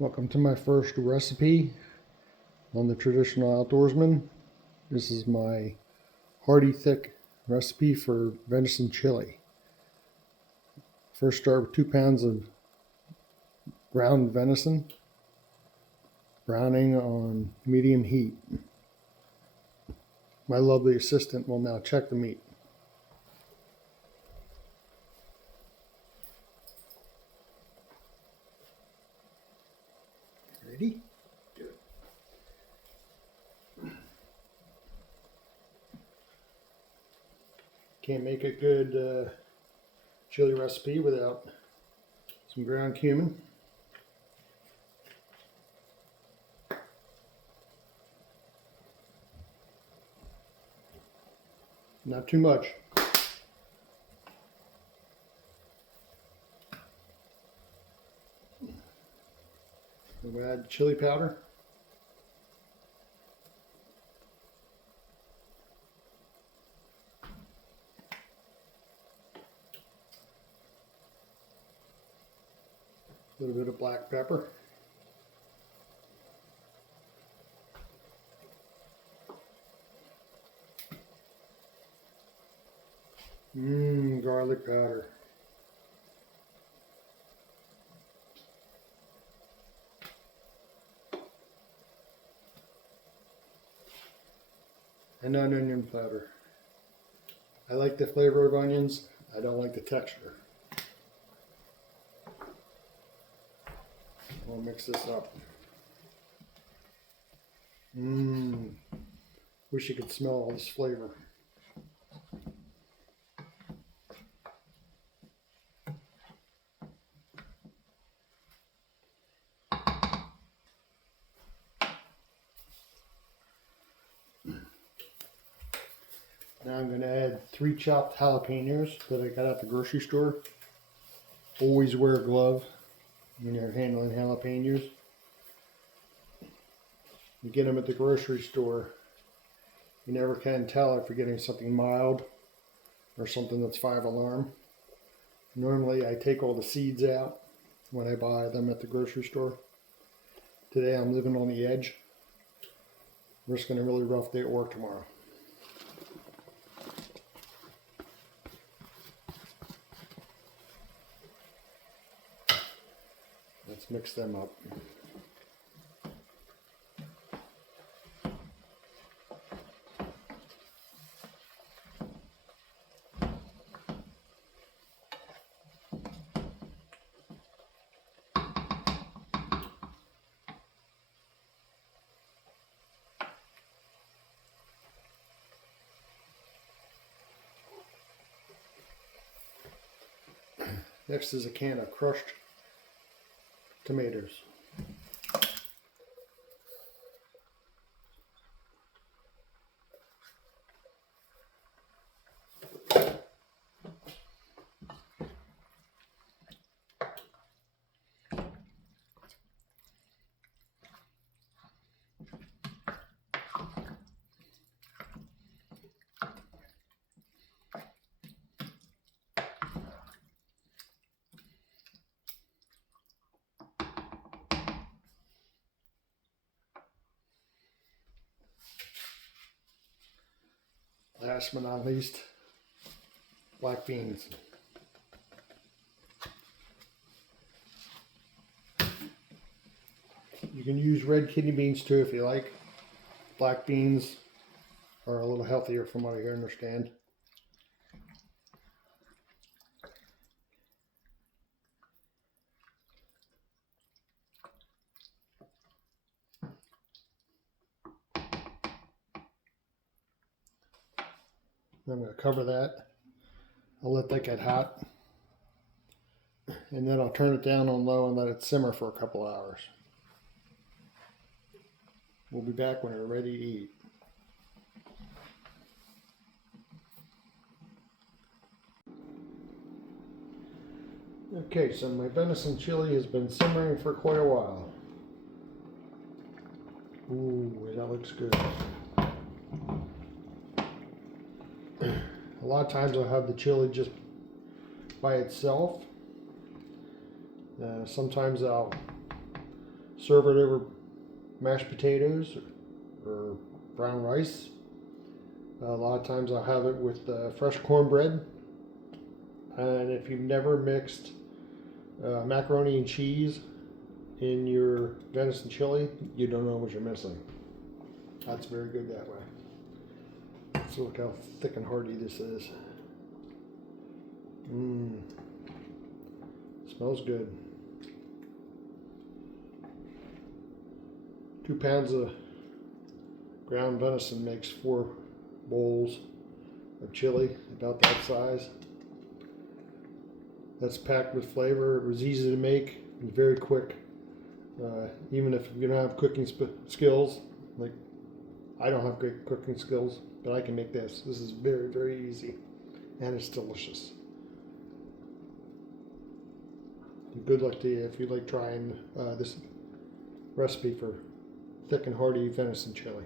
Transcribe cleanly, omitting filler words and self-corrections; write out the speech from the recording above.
Welcome to my first recipe on the Traditional Outdoorsman. This is my hearty thick recipe for venison chili. First start with 2 pounds of ground venison, browning on medium heat. My lovely assistant will now check the meat. Ready? Good. Can't make a good chili recipe without some ground cumin. Not too much. We'll add chili powder. A little bit of black pepper. Garlic powder. And onion powder. I like the flavor of onions. I don't like the texture. I'll mix this up. Wish you could smell all this flavor. Now I'm going to add 3 chopped jalapenos that I got at the grocery store. Always wear a glove when you're handling jalapenos. You get them at the grocery store, you never can tell if you're getting something mild or something that's 5 alarm. Normally I take all the seeds out when I buy them at the grocery store. Today I'm living on the edge, risking a really rough day at work tomorrow. Let's mix them up. Next is a can of crushed tomatoes. Last but not least, black beans. You can use red kidney beans too if you like. Black beans are a little healthier from what I understand. I'm going to cover that. I'll let that get hot. And then I'll turn it down on low and let it simmer for a couple hours. We'll be back when we're ready to eat. Okay, so my venison chili has been simmering for quite a while. Ooh, that looks good. A lot of times I'll have the chili just by itself. Sometimes I'll serve it over mashed potatoes or brown rice. A lot of times I'll have it with fresh cornbread. And if you've never mixed macaroni and cheese in your venison chili, you don't know what you're missing. That's very good that way. So look how thick and hearty this is. Smells good. 2 pounds of ground venison makes 4 bowls of chili, about that size. That's packed with flavor. It was easy to make and very quick. Even if you don't have cooking skills, like I don't have great cooking skills, but I can make this. This is very, very easy, and it's delicious. Good luck to you if you like trying this recipe for thick and hearty venison chili.